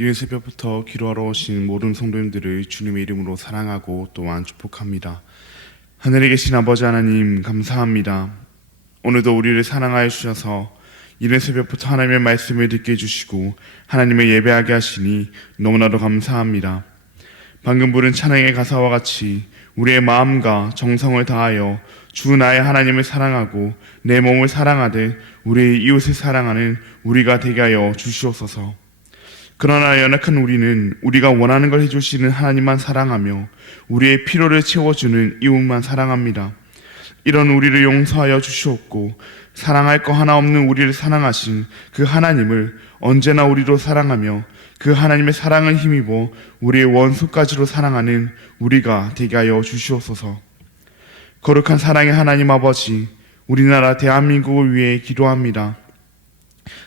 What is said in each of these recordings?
이른 새벽부터 기도하러 오신 모든 성도님들을 주님의 이름으로 사랑하고 또한 축복합니다. 하늘에 계신 아버지 하나님 감사합니다. 오늘도 우리를 사랑하여 주셔서 이른 새벽부터 하나님의 말씀을 듣게 해주시고 하나님을 예배하게 하시니 너무나도 감사합니다. 방금 부른 찬양의 가사와 같이 우리의 마음과 정성을 다하여 주 나의 하나님을 사랑하고 내 몸을 사랑하듯 우리의 이웃을 사랑하는 우리가 되게 하여 주시옵소서. 그러나 연약한 우리는 우리가 원하는 걸 해주시는 하나님만 사랑하며 우리의 필요를 채워주는 이웃만 사랑합니다. 이런 우리를 용서하여 주시옵고 사랑할 거 하나 없는 우리를 사랑하신 그 하나님을 언제나 우리로 사랑하며 그 하나님의 사랑을 힘입어 우리의 원수까지로 사랑하는 우리가 되게 하여 주시옵소서. 거룩한 사랑의 하나님 아버지, 우리나라 대한민국을 위해 기도합니다.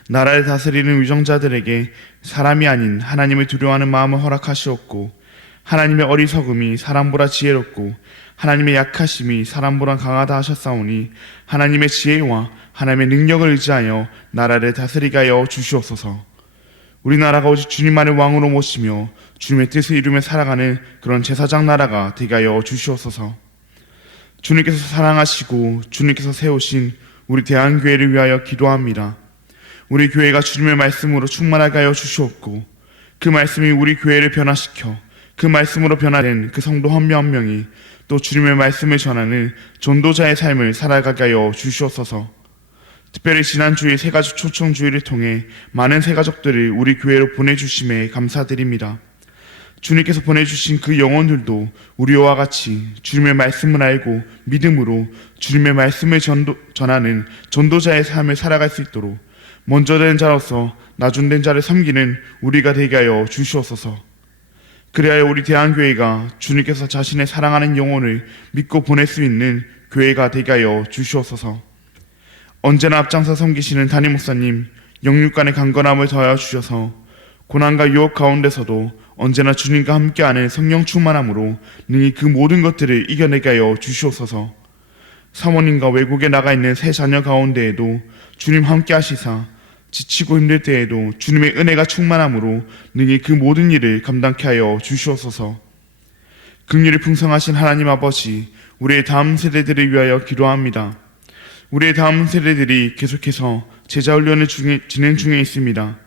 나라를 다스리는 위정자들에게 사람이 아닌 하나님을 두려워하는 마음을 허락하시옵고 하나님의 어리석음이 사람보다 지혜롭고 하나님의 약하심이 사람보다 강하다 하셨사오니 하나님의 지혜와 하나님의 능력을 의지하여 나라를 다스리게 하여 주시옵소서. 우리나라가 오직 주님만을 왕으로 모시며 주님의 뜻을 이루며 살아가는 그런 제사장 나라가 되게 하여 주시옵소서. 주님께서 사랑하시고 주님께서 세우신 우리 대한교회를 위하여 기도합니다. 우리 교회가 주님의 말씀으로 충만하게 하여 주시옵고 그 말씀이 우리 교회를 변화시켜 그 말씀으로 변화된 그 성도 한 명 한 명이 또 주님의 말씀을 전하는 전도자의 삶을 살아가게 하여 주시옵소서. 특별히 지난주에 새가족 초청주의를 통해 많은 새가족들을 우리 교회로 보내주심에 감사드립니다. 주님께서 보내주신 그 영혼들도 우리와 같이 주님의 말씀을 알고 믿음으로 주님의 말씀을 전하는 전도자의 삶을 살아갈 수 있도록 먼저 된 자로서 나중된 자를 섬기는 우리가 되게 하여 주시옵소서. 그래야 우리 대한교회가 주님께서 자신의 사랑하는 영혼을 믿고 보낼 수 있는 교회가 되게 하여 주시옵소서. 언제나 앞장서 섬기시는 담임 목사님 영육간의 강건함을 더하여 주셔서 고난과 유혹 가운데서도 언제나 주님과 함께하는 성령 충만함으로 능히 그 모든 것들을 이겨내게 하여 주시옵소서. 사모님과 외국에 나가 있는 세 자녀 가운데에도 주님 함께 하시사 지치고 힘들 때에도 주님의 은혜가 충만함으로 능히 그 모든 일을 감당케 하여 주시옵소서. 긍휼이 풍성하신 하나님 아버지, 우리의 다음 세대들을 위하여 기도합니다. 우리의 다음 세대들이 계속해서 제자훈련을 진행 중에 있습니다.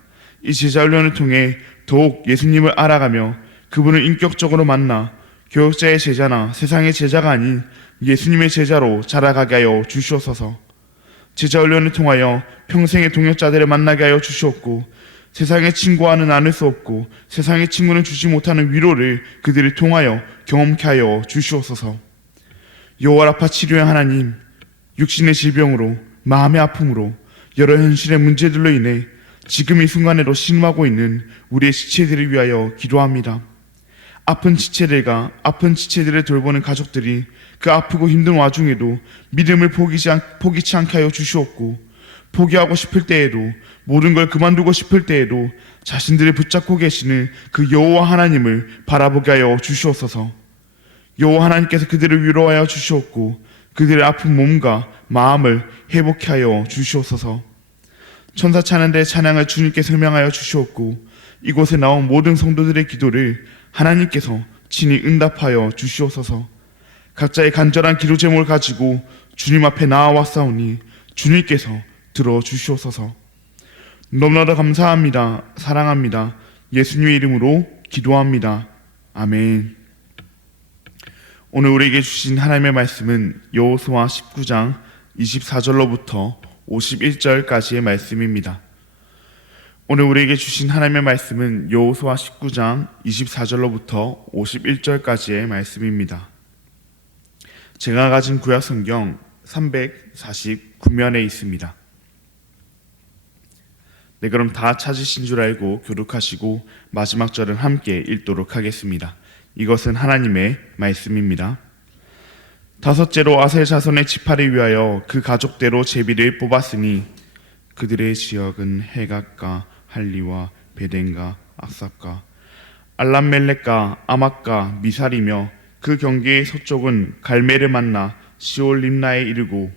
이 제자훈련을 통해 더욱 예수님을 알아가며 그분을 인격적으로 만나 교역자의 제자나 세상의 제자가 아닌 예수님의 제자로 자라가게 하여 주시옵소서. 제자훈련을 통하여 평생의 동역자들을 만나게 하여 주시옵고 세상의 친구와는 나눌 수 없고 세상의 친구는 주지 못하는 위로를 그들을 통하여 경험케 하여 주시옵소서. 여호와 라파 치료의 하나님, 육신의 질병으로 마음의 아픔으로 여러 현실의 문제들로 인해 지금 이 순간에도 신음하고 있는 우리의 지체들을 위하여 기도합니다. 아픈 지체들을 돌보는 가족들이 그 아프고 힘든 와중에도 믿음을 포기치 않게 하여 주시옵고 포기하고 싶을 때에도 모든 걸 그만두고 싶을 때에도 자신들을 붙잡고 계시는 그 여호와 하나님을 바라보게 하여 주시옵소서. 여호와 하나님께서 그들을 위로하여 주시옵고 그들의 아픈 몸과 마음을 회복케 하여 주시옵소서. 천사 찬양대의 찬양을 주님께 설명하여 주시옵고 이곳에 나온 모든 성도들의 기도를 하나님께서 친히 응답하여 주시옵소서. 각자의 간절한 기도 제목을 가지고 주님 앞에 나아왔사오니 주님께서 들어주시옵소서. 너무나도 감사합니다. 사랑합니다. 예수님의 이름으로 기도합니다. 아멘. 오늘 우리에게 주신 하나님의 말씀은 여호수아 19장 24절로부터 51절까지의 말씀입니다. 오늘 우리에게 주신 하나님의 말씀은 여호수아 19장 24절로부터 51절까지의 말씀입니다. 제가 가진 구약 성경 349면에 있습니다. 네, 그럼 다 찾으신 줄 알고 교독하시고 마지막 절은 함께 읽도록 하겠습니다. 이것은 하나님의 말씀입니다. 다섯째로 아셀 자손의 지파를 위하여 그 가족대로 제비를 뽑았으니 그들의 지역은 헤갓과 할리와 베덴과 악삽과 알람멜렉과 아막과 미살이며 그 경계의 서쪽은 갈멜을 만나 시올 림나에 이르고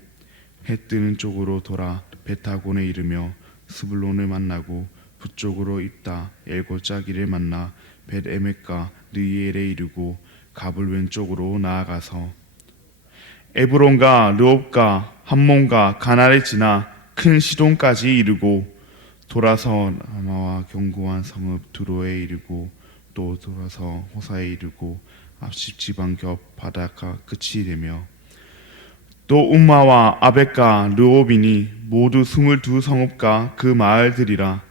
해 뜨는 쪽으로 돌아 베타곤에 이르며 스불론을 만나고 북쪽으로 입다 엘고짜기를 만나 벳에멕과 느이엘에 이르고 갑을 왼쪽으로 나아가서 에브론과 르홉과 함몬과 가나를 지나 큰 시돈까지 이르고 돌아서 라마와 견고한 성읍 두로에 이르고 또 돌아서 호사에 이르고 앞십 지방 겹 바다가 끝이 되며 또 um마와 아벡과 르홉이니 모두 22성읍과 그 마을들이라.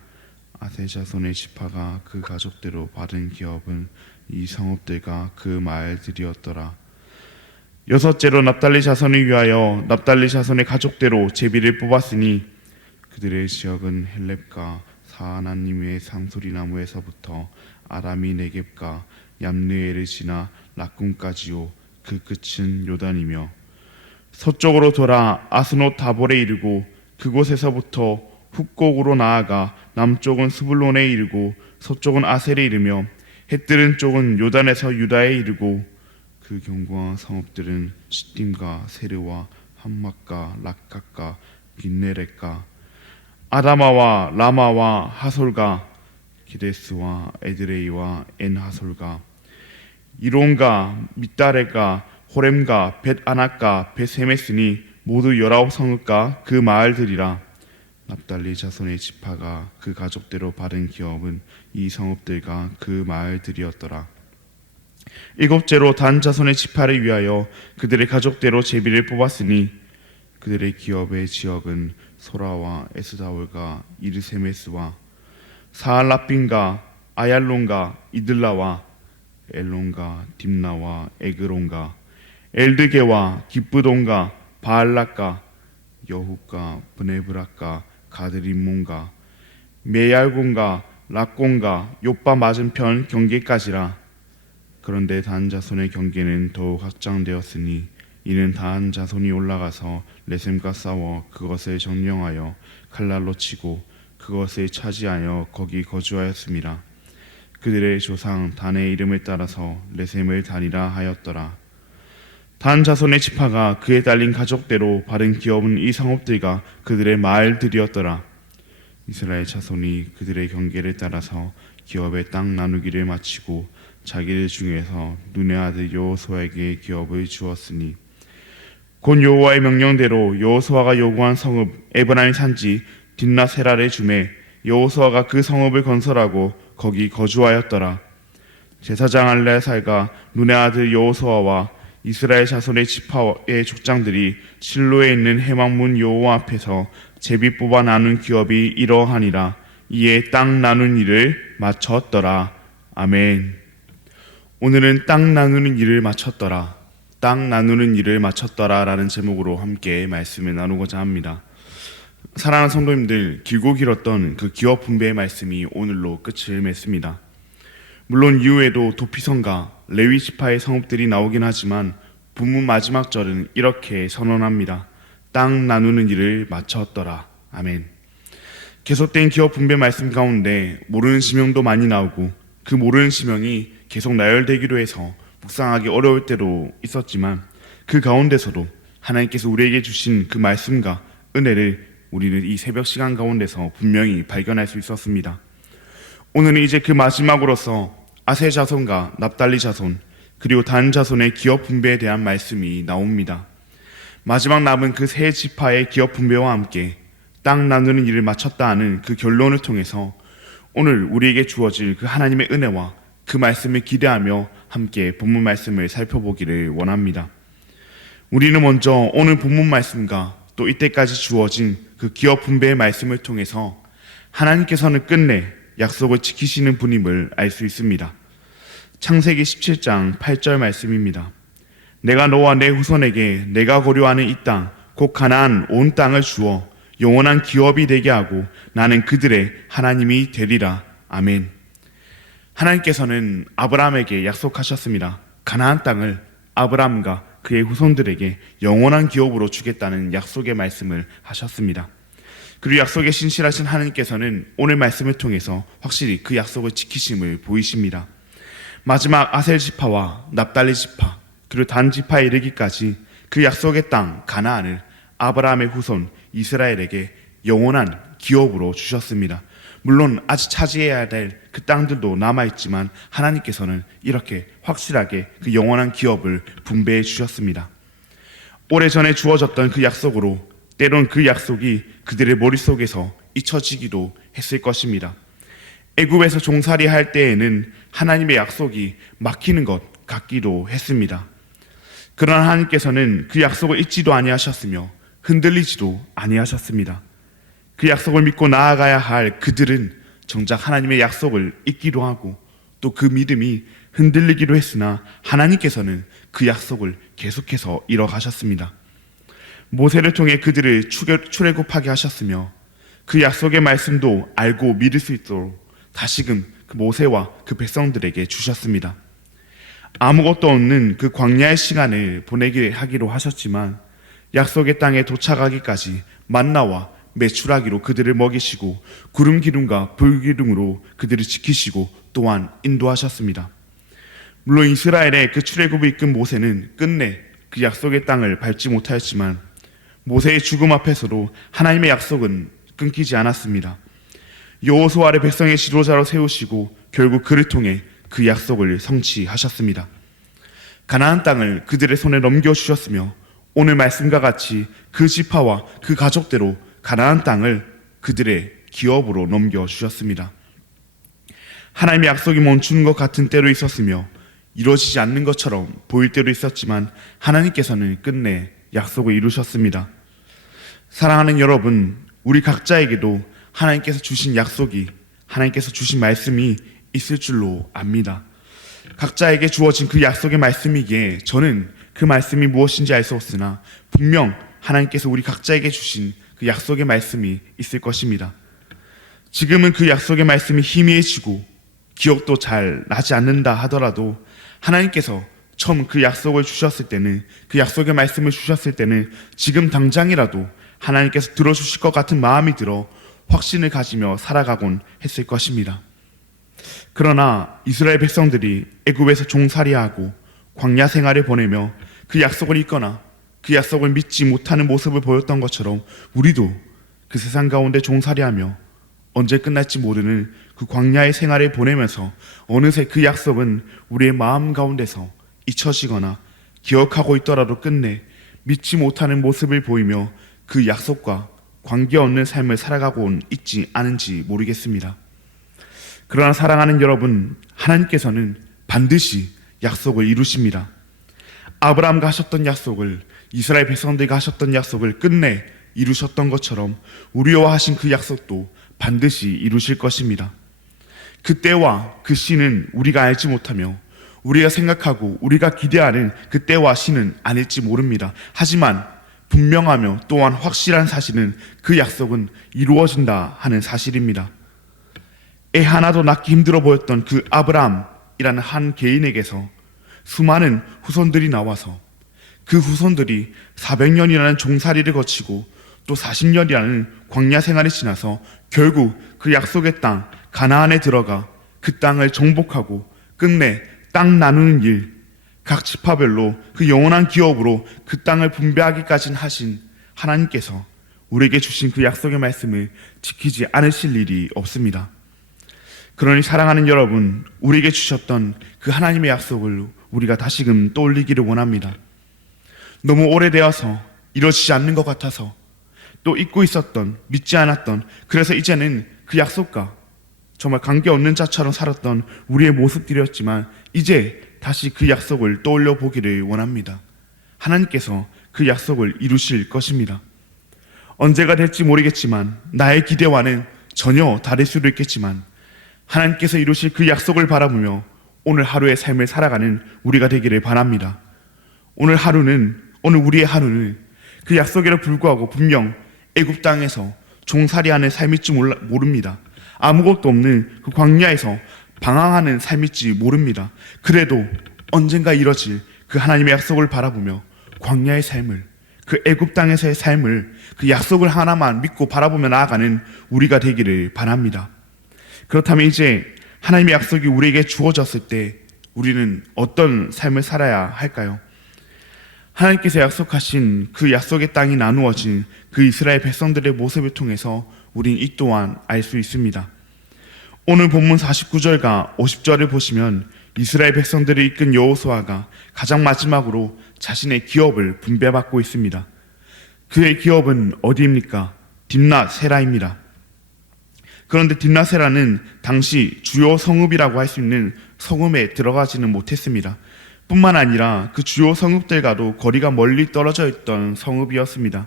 아세 자손의 지파가 그 가족대로 받은 기업은 이 성읍들과 그 마을들이었더라. 여섯째로 납달리 자손을 위하여 납달리 자손의 가족대로 제비를 뽑았으니 그들의 지역은 헬렙과 사하나님의 상수리나무에서부터 아람이 네겝과 얌느에를 지나 락군까지요 그 끝은 요단이며 서쪽으로 돌아 아스노 다볼에 이르고 그곳에서부터 훅곡으로 나아가 남쪽은 스불론에 이르고 서쪽은 아셀에 이르며 헷들은 쪽은 요단에서 유다에 이르고 그 견고한 성읍들은 시딤과 세르와 함막과 락각과 빈네렛과 아다마와 라마와 하솔과 기데스와 에드레이와 엔하솔과 이론과 밑다레가 호렘과 벳아낙과 벳세메스니 모두 19성읍과 그 마을들이라. 납달리 자손의 지파가 그 가족대로 받은 기업은 이 성읍들과 그 마을들이었더라. 일곱째로 단 자손의 지파를 위하여 그들의 가족대로 제비를 뽑았으니 그들의 기업의 지역은 소라와 에스다올과 이르세메스와 사알라빈과 아얄론과 이들라와 엘론과 딥나와 에그론과 엘드게와 기브돈과 바알락과 여훗과 브네브락과 가드림몬과 메얄곤과 락곤과 요빠 맞은편 경계까지라. 그런데 단 자손의 경계는 더욱 확장되었으니 이는 단 자손이 올라가서 레셈과 싸워 그것을 점령하여 칼날로 치고 그것을 차지하여 거기 거주하였습니다. 그들의 조상 단의 이름을 따라서 레셈을 단이라 하였더라. 단 자손의 지파가 그에 딸린 가족대로 받은 기업은 이 성읍들과 그들의 마을들이었더라. 이스라엘 자손이 그들의 경계를 따라서 기업의 땅 나누기를 마치고 자기들 중에서 눈의 아들 여호수아에게 기업을 주었으니 곧 여호와의 명령대로 여호수아가 요구한 성읍 에브라임 산지 딥나세라를 주매 여호수아가 그 성읍을 건설하고 거기 거주하였더라. 제사장 알레살과 눈의 아들 여호수아와 이스라엘 자손의 지파의 족장들이 실로에 있는 해망문 여호와 앞에서 제비 뽑아 나눈 기업이 이러하니라. 이에 땅 나눈 일을 마쳤더라. 아멘. 오늘은 땅 나누는 일을 마쳤더라, 땅 나누는 일을 마쳤더라 라는 제목으로 함께 말씀을 나누고자 합니다. 사랑하는 성도님들, 길고 길었던 그 기업 분배의 말씀이 오늘로 끝을 맺습니다. 물론 이후에도 도피성과 레위 지파의 성읍들이 나오긴 하지만 본문 마지막 절은 이렇게 선언합니다. 땅 나누는 일을 마쳤더라. 아멘. 계속된 기업 분배 말씀 가운데 모르는 지명도 많이 나오고 그 모르는 지명이 계속 나열되기도 해서 묵상하기 어려울 때도 있었지만 그 가운데서도 하나님께서 우리에게 주신 그 말씀과 은혜를 우리는 이 새벽 시간 가운데서 분명히 발견할 수 있었습니다. 오늘은 이제 그 마지막으로서 아세 자손과 납달리 자손 그리고 단 자손의 기업 분배에 대한 말씀이 나옵니다. 마지막 남은 그 세 지파의 기업 분배와 함께 땅 나누는 일을 마쳤다 하는 그 결론을 통해서 오늘 우리에게 주어질 그 하나님의 은혜와 그 말씀을 기대하며 함께 본문 말씀을 살펴보기를 원합니다. 우리는 먼저 오늘 본문 말씀과 또 이때까지 주어진 그 기업 분배의 말씀을 통해서 하나님께서는 끝내 약속을 지키시는 분임을 알 수 있습니다. 창세기 17장 8절 말씀입니다. 내가 너와 내 후손에게 내가 거류하는 이 땅, 곧 가나안 온 땅을 주어 영원한 기업이 되게 하고 나는 그들의 하나님이 되리라. 아멘. 하나님께서는 아브라함에게 약속하셨습니다. 가나안 땅을 아브라함과 그의 후손들에게 영원한 기업으로 주겠다는 약속의 말씀을 하셨습니다. 그리고 약속에 신실하신 하나님께서는 오늘 말씀을 통해서 확실히 그 약속을 지키심을 보이십니다. 마지막 아셀 지파와 납달리 지파 그리고 단 지파에 이르기까지 그 약속의 땅 가나안을 아브라함의 후손 이스라엘에게 영원한 기업으로 주셨습니다. 물론 아직 차지해야 될 그 땅들도 남아있지만 하나님께서는 이렇게 확실하게 그 영원한 기업을 분배해 주셨습니다. 오래전에 주어졌던 그 약속으로 때론 그 약속이 그들의 머릿속에서 잊혀지기도 했을 것입니다. 애굽에서 종살이 할 때에는 하나님의 약속이 막히는 것 같기도 했습니다. 그러나 하나님께서는 그 약속을 잊지도 아니하셨으며 흔들리지도 아니하셨습니다. 그 약속을 믿고 나아가야 할 그들은 정작 하나님의 약속을 잊기도 하고 또 그 믿음이 흔들리기도 했으나 하나님께서는 그 약속을 계속해서 이뤄가셨습니다. 모세를 통해 그들을 출애굽하게 하셨으며 그 약속의 말씀도 알고 믿을 수 있도록 다시금 그 모세와 그 백성들에게 주셨습니다. 아무것도 없는 그 광야의 시간을 보내게 하기로 하셨지만 약속의 땅에 도착하기까지 만나와 메추라기로 그들을 먹이시고 구름 기둥과 불 기둥으로 그들을 지키시고 또한 인도하셨습니다. 물론 이스라엘의 그 출애굽을 이끈 모세는 끝내 그 약속의 땅을 밟지 못하였지만 모세의 죽음 앞에서도 하나님의 약속은 끊기지 않았습니다. 여호수아를 백성의 지도자로 세우시고 결국 그를 통해 그 약속을 성취하셨습니다. 가나안 땅을 그들의 손에 넘겨주셨으며 오늘 말씀과 같이 그 지파와 그 가족대로 가나안 땅을 그들의 기업으로 넘겨주셨습니다. 하나님의 약속이 멈추는 것 같은 때로 있었으며 이루어지지 않는 것처럼 보일 때도 있었지만 하나님께서는 끝내 약속을 이루셨습니다. 사랑하는 여러분, 우리 각자에게도 하나님께서 주신 약속이, 하나님께서 주신 말씀이 있을 줄로 압니다. 각자에게 주어진 그 약속의 말씀이기에 저는 그 말씀이 무엇인지 알 수 없으나 분명 하나님께서 우리 각자에게 주신 그 약속의 말씀이 있을 것입니다. 지금은 그 약속의 말씀이 희미해지고 기억도 잘 나지 않는다 하더라도 하나님께서 처음 그 약속을 주셨을 때는, 그 약속의 말씀을 주셨을 때는 지금 당장이라도 하나님께서 들어주실 것 같은 마음이 들어 확신을 가지며 살아가곤 했을 것입니다. 그러나 이스라엘 백성들이 애굽에서 종살이하고 광야 생활을 보내며 그 약속을 잊거나 그 약속을 믿지 못하는 모습을 보였던 것처럼 우리도 그 세상 가운데 종살이하며 언제 끝날지 모르는 그 광야의 생활을 보내면서 어느새 그 약속은 우리의 마음 가운데서 잊혀지거나 기억하고 있더라도 끝내 믿지 못하는 모습을 보이며 그 약속과 관계없는 삶을 살아가고 있지 않은지 모르겠습니다. 그러나 사랑하는 여러분, 하나님께서는 반드시 약속을 이루십니다. 아브라함과 하셨던 약속을, 이스라엘 백성들과 하셨던 약속을 끝내 이루셨던 것처럼 우리와 하신 그 약속도 반드시 이루실 것입니다. 그 때와 그 시는 우리가 알지 못하며 우리가 생각하고 우리가 기대하는 그 때와 시는 아닐지 모릅니다. 하지만 분명하며 또한 확실한 사실은 그 약속은 이루어진다 하는 사실입니다. 애 하나도 낳기 힘들어 보였던 그 아브라함이라는 한 개인에게서 수많은 후손들이 나와서 그 후손들이 400년이라는 종살이를 거치고 또 40년이라는 광야 생활을 지나서 결국 그 약속의 땅 가나안에 들어가 그 땅을 정복하고 끝내 땅 나누는 일, 각 지파별로 그 영원한 기업으로 그 땅을 분배하기까지 하신 하나님께서 우리에게 주신 그 약속의 말씀을 지키지 않으실 일이 없습니다. 그러니 사랑하는 여러분, 우리에게 주셨던 그 하나님의 약속을 우리가 다시금 떠올리기를 원합니다. 너무 오래되어서 이루어지지 않는 것 같아서 또 잊고 있었던, 믿지 않았던, 그래서 이제는 그 약속과 정말 관계없는 자처럼 살았던 우리의 모습들이었지만 이제 다시 그 약속을 떠올려 보기를 원합니다. 하나님께서 그 약속을 이루실 것입니다. 언제가 될지 모르겠지만 나의 기대와는 전혀 다를 수도 있겠지만 하나님께서 이루실 그 약속을 바라보며 오늘 하루의 삶을 살아가는 우리가 되기를 바랍니다. 오늘 우리의 하루는 그 약속에도 불구하고 분명 애굽 땅에서 종살이하는 삶일지 모릅니다. 아무것도 없는 그 광야에서 방황하는 삶일지 모릅니다. 그래도 언젠가 이뤄질 그 하나님의 약속을 바라보며 광야의 삶을, 그 애굽 땅에서의 삶을, 그 약속을 하나만 믿고 바라보며 나아가는 우리가 되기를 바랍니다. 그렇다면 이제 하나님의 약속이 우리에게 주어졌을 때 우리는 어떤 삶을 살아야 할까요? 하나님께서 약속하신 그 약속의 땅이 나누어진 그 이스라엘 백성들의 모습을 통해서 우린 이 또한 알 수 있습니다. 오늘 본문 49절과 50절을 보시면 이스라엘 백성들을 이끈 여호수아가 가장 마지막으로 자신의 기업을 분배받고 있습니다. 그의 기업은 어디입니까? 딥낫세라입니다. 그런데 딥낫세라는 당시 주요 성읍이라고 할 수 있는 성읍에 들어가지는 못했습니다. 뿐만 아니라 그 주요 성읍들과도 거리가 멀리 떨어져 있던 성읍이었습니다.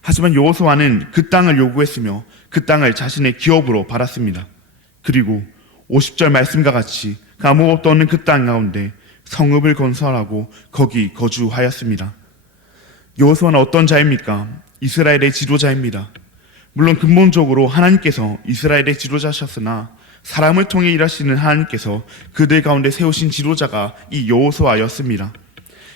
하지만 여호수아는 그 땅을 요구했으며 그 땅을 자신의 기업으로 받았습니다. 그리고 50절 말씀과 같이 아무것도 없는 그 땅 가운데 성읍을 건설하고 거기 거주하였습니다. 여호수아는 어떤 자입니까? 이스라엘의 지도자입니다. 물론 근본적으로 하나님께서 이스라엘의 지도자셨으나 사람을 통해 일하시는 하나님께서 그들 가운데 세우신 지도자가 이 여호수아였습니다.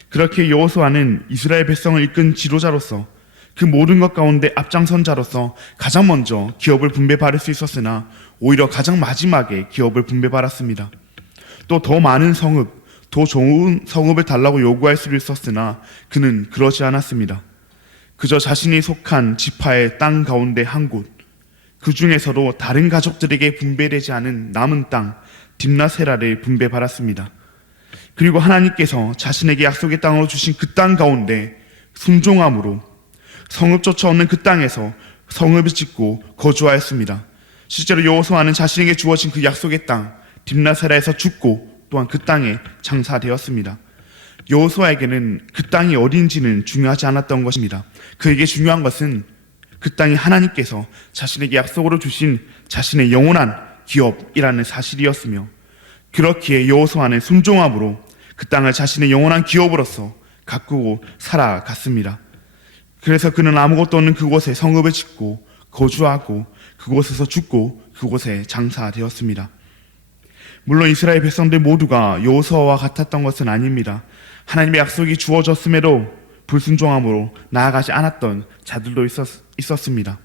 그렇게 여호수아는 이스라엘 백성을 이끈 지도자로서 그 모든 것 가운데 앞장선 자로서 가장 먼저 기업을 분배받을 수 있었으나 오히려 가장 마지막에 기업을 분배받았습니다. 또 더 많은 성읍, 더 좋은 성읍을 달라고 요구할 수도 있었으나 그는 그러지 않았습니다. 그저 자신이 속한 지파의 땅 가운데 한 곳, 그 중에서도 다른 가족들에게 분배되지 않은 남은 땅 딥낫세라를 분배받았습니다. 그리고 하나님께서 자신에게 약속의 땅으로 주신 그 땅 가운데 순종함으로 성읍조차 없는 그 땅에서 성읍을 짓고 거주하였습니다. 실제로 여호수아는 자신에게 주어진 그 약속의 땅 딥낫세라에서 죽고 또한 그 땅에 장사되었습니다. 여호수아에게는 그 땅이 어딘지는 중요하지 않았던 것입니다. 그에게 중요한 것은 그 땅이 하나님께서 자신에게 약속으로 주신 자신의 영원한 기업이라는 사실이었으며, 그렇기에 여호수아는 순종함으로 그 땅을 자신의 영원한 기업으로서 가꾸고 살아갔습니다. 그래서 그는 아무것도 없는 그곳에 성읍을 짓고 거주하고 그곳에서 죽고 그곳에 장사되었습니다. 물론 이스라엘 백성들 모두가 여호수아와 같았던 것은 아닙니다. 하나님의 약속이 주어졌음에도 불순종함으로 나아가지 않았던 자들도 있었습니다.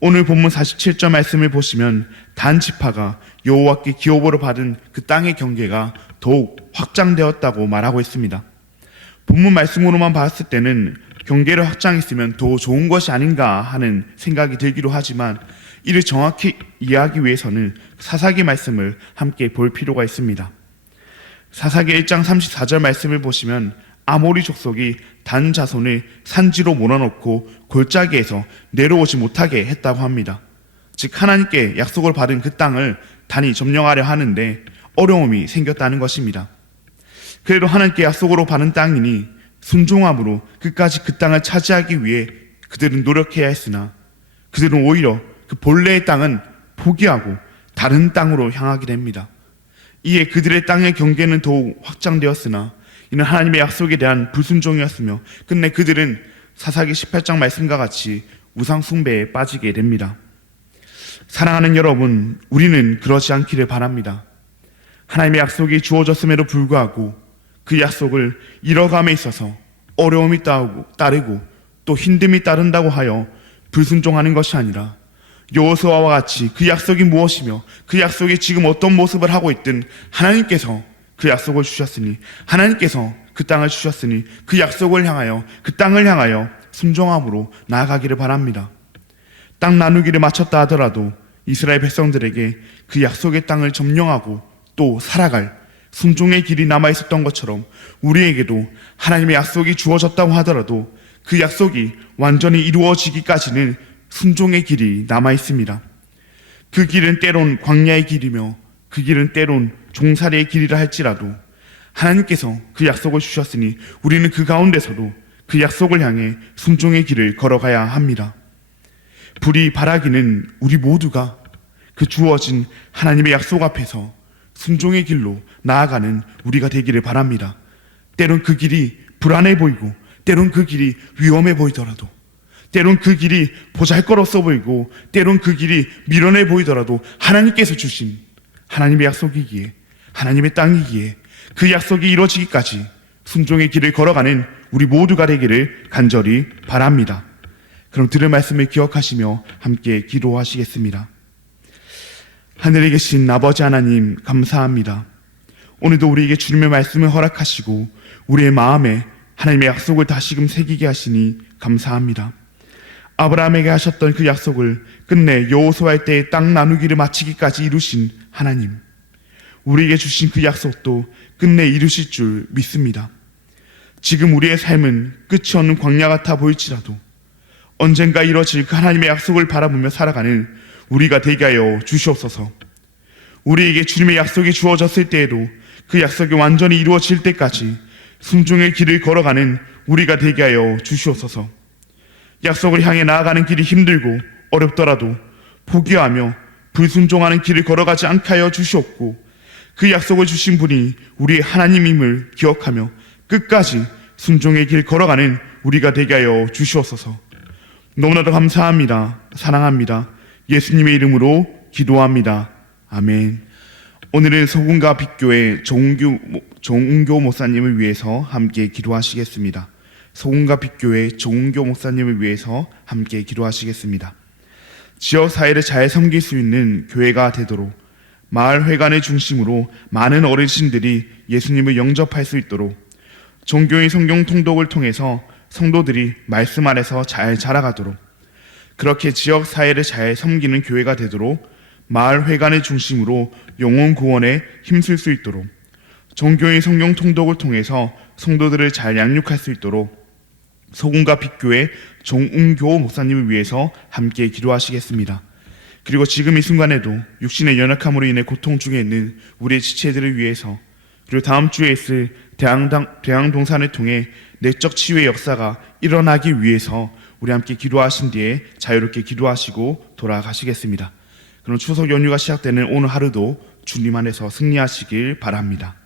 오늘 본문 47절 말씀을 보시면 단 지파가 여호와께 기업으로 받은 그 땅의 경계가 더욱 확장되었다고 말하고 있습니다. 본문 말씀으로만 봤을 때는 경계를 확장했으면 더 좋은 것이 아닌가 하는 생각이 들기도 하지만 이를 정확히 이해하기 위해서는 사사기 말씀을 함께 볼 필요가 있습니다. 사사기 1장 34절 말씀을 보시면 아모리 족속이 단 자손을 산지로 몰아넣고 골짜기에서 내려오지 못하게 했다고 합니다. 즉 하나님께 약속을 받은 그 땅을 단이 점령하려 하는데 어려움이 생겼다는 것입니다. 그래도 하나님께 약속으로 받은 땅이니 순종함으로 끝까지 그 땅을 차지하기 위해 그들은 노력해야 했으나 그들은 오히려 그 본래의 땅은 포기하고 다른 땅으로 향하게 됩니다. 이에 그들의 땅의 경계는 더욱 확장되었으나 이는 하나님의 약속에 대한 불순종이었으며 끝내 그들은 사사기 18장 말씀과 같이 우상 숭배에 빠지게 됩니다. 사랑하는 여러분, 우리는 그러지 않기를 바랍니다. 하나님의 약속이 주어졌음에도 불구하고 그 약속을 이뤄감에 있어서 어려움이 따르고 또 힘듦이 따른다고 하여 불순종하는 것이 아니라 여호수아와 같이 그 약속이 무엇이며 그 약속이 지금 어떤 모습을 하고 있든 하나님께서 그 약속을 주셨으니 하나님께서 그 땅을 주셨으니 그 약속을 향하여 그 땅을 향하여 순종함으로 나아가기를 바랍니다. 땅 나누기를 마쳤다 하더라도 이스라엘 백성들에게 그 약속의 땅을 점령하고 또 살아갈 순종의 길이 남아있었던 것처럼 우리에게도 하나님의 약속이 주어졌다고 하더라도 그 약속이 완전히 이루어지기까지는 순종의 길이 남아있습니다. 그 길은 때론 광야의 길이며 그 길은 때론 종살이의 길이라 할지라도 하나님께서 그 약속을 주셨으니 우리는 그 가운데서도 그 약속을 향해 순종의 길을 걸어가야 합니다. 불이 바라기는 우리 모두가 그 주어진 하나님의 약속 앞에서 순종의 길로 나아가는 우리가 되기를 바랍니다. 때론 그 길이 불안해 보이고 때론 그 길이 위험해 보이더라도 때론 그 길이 보잘것없어 보이고 때론 그 길이 미련해 보이더라도 하나님께서 주신 하나님의 약속이기에 하나님의 땅이기에 그 약속이 이루어지기까지 순종의 길을 걸어가는 우리 모두가 되기를 간절히 바랍니다. 그럼 들은 말씀을 기억하시며 함께 기도하시겠습니다. 하늘에 계신 아버지 하나님 감사합니다. 오늘도 우리에게 주님의 말씀을 허락하시고 우리의 마음에 하나님의 약속을 다시금 새기게 하시니 감사합니다. 아브라함에게 하셨던 그 약속을 끝내 여호수아의 때에 땅 나누기를 마치기까지 이루신 하나님, 우리에게 주신 그 약속도 끝내 이루실 줄 믿습니다. 지금 우리의 삶은 끝이 없는 광야 같아 보일지라도 언젠가 이뤄질 그 하나님의 약속을 바라보며 살아가는 우리가 되게 하여 주시옵소서. 우리에게 주님의 약속이 주어졌을 때에도 그 약속이 완전히 이루어질 때까지 순종의 길을 걸어가는 우리가 되게 하여 주시옵소서. 약속을 향해 나아가는 길이 힘들고 어렵더라도 포기하며 불순종하는 길을 걸어가지 않게 하여 주시옵고, 그 약속을 주신 분이 우리의 하나님임을 기억하며 끝까지 순종의 길 걸어가는 우리가 되게 하여 주시옵소서. 너무나도 감사합니다. 사랑합니다. 예수님의 이름으로 기도합니다. 아멘. 오늘은 서군과 빛교회 정운교 목사님을 위해서 함께 기도하시겠습니다. 서군과 빛교회 정운교 목사님을 위해서 함께 기도하시겠습니다. 지역 사회를 잘 섬길 수 있는 교회가 되도록 마을 회관을 중심으로 많은 어르신들이 예수님을 영접할 수 있도록 종교인 성경 통독을 통해서 성도들이 말씀 안에서 잘 자라가도록, 그렇게 지역 사회를 잘 섬기는 교회가 되도록 마을 회관을 중심으로 영혼 구원에 힘쓸 수 있도록 종교인 성경 통독을 통해서 성도들을 잘 양육할 수 있도록 서군과 빛교회 정운교 목사님을 위해서 함께 기도하시겠습니다. 그리고 지금 이 순간에도 육신의 연약함으로 인해 고통 중에 있는 우리의 지체들을 위해서, 그리고 다음 주에 있을 대항동산을 통해 내적 치유의 역사가 일어나기 위해서 우리 함께 기도하신 뒤에 자유롭게 기도하시고 돌아가시겠습니다. 그럼 추석 연휴가 시작되는 오늘 하루도 주님 안에서 승리하시길 바랍니다.